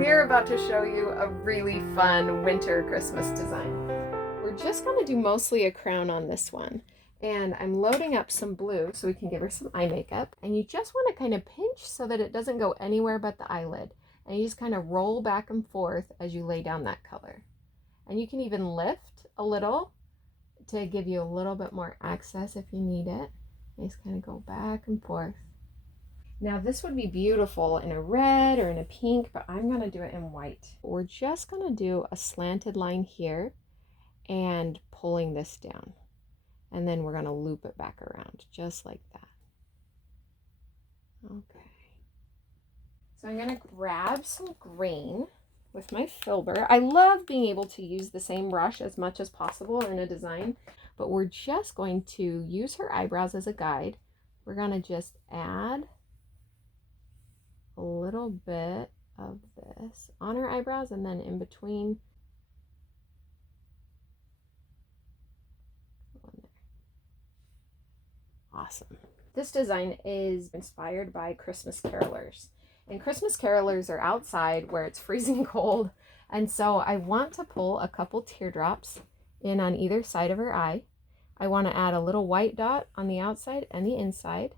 We're about to show you a really fun winter Christmas design. We're just going to do mostly a crown on this one. And I'm loading up some blue so we can give her some eye makeup. And you just want to kind of pinch so that it doesn't go anywhere but the eyelid. And you just kind of roll back and forth as you lay down that color. And you can even lift a little to give you a little bit more access if you need it. And just kind of go back and forth. Now this would be beautiful in a red or in a pink, but I'm going to do it in white. We're just going to do a slanted line here and pulling this down. And then we're going to loop it back around just like that. Okay. So I'm going to grab some green with my filbert. I love being able to use the same brush as much as possible in a design, but we're just going to use her eyebrows as a guide. We're going to just add a little bit of this on her eyebrows and then in between. Awesome. This design is inspired by Christmas carolers. And Christmas carolers are outside where it's freezing cold. And so I want to pull a couple teardrops in on either side of her eye. I want to add a little white dot on the outside and the inside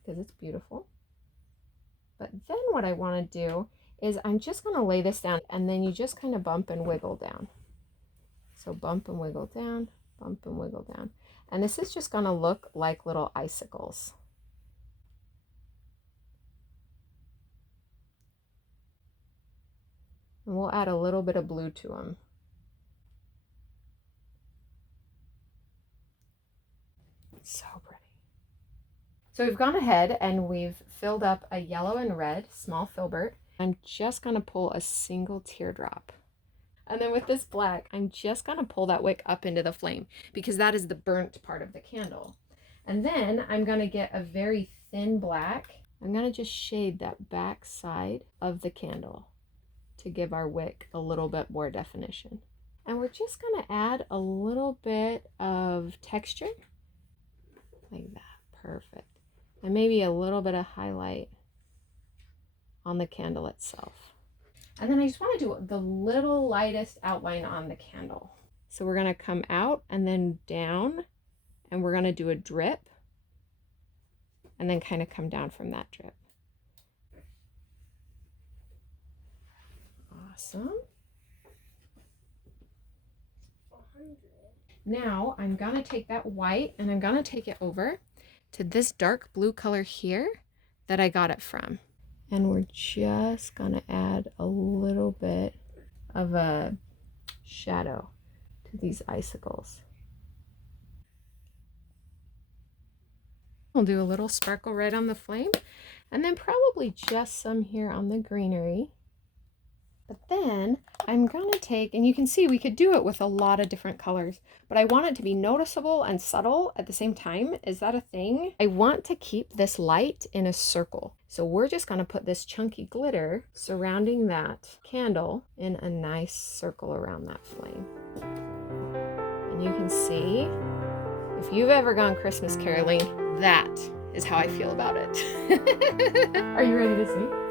because it's beautiful. But then what I want to do is I'm just going to lay this down and then you just kind of bump and wiggle down. So bump and wiggle down, bump and wiggle down. And this is just going to look like little icicles. And we'll add a little bit of blue to them. So pretty. So we've gone ahead and we've filled up a yellow and red small filbert. I'm just going to pull a single teardrop. And then with this black, I'm just going to pull that wick up into the flame because that is the burnt part of the candle. And then I'm going to get a very thin black. I'm going to just shade that back side of the candle to give our wick a little bit more definition. And we're just going to add a little bit of texture like that. Perfect. And maybe a little bit of highlight on the candle itself. And then I just want to do the little lightest outline on the candle. So we're going to come out and then down, and we're going to do a drip and then kind of come down from that drip. Awesome. Now I'm going to take that white and I'm going to take it over to this dark blue color here that I got it from. And we're just going to add a little bit of a shadow to these icicles. We'll do a little sparkle right on the flame and then probably just some here on the greenery. But then I'm going to take, and you can see we could do it with a lot of different colors, but I want it to be noticeable and subtle at the same time. Is that a thing? I want to keep this light in a circle. So we're just going to put this chunky glitter surrounding that candle in a nice circle around that flame. And you can see, if you've ever gone Christmas caroling, that is how I feel about it. Are you ready to see?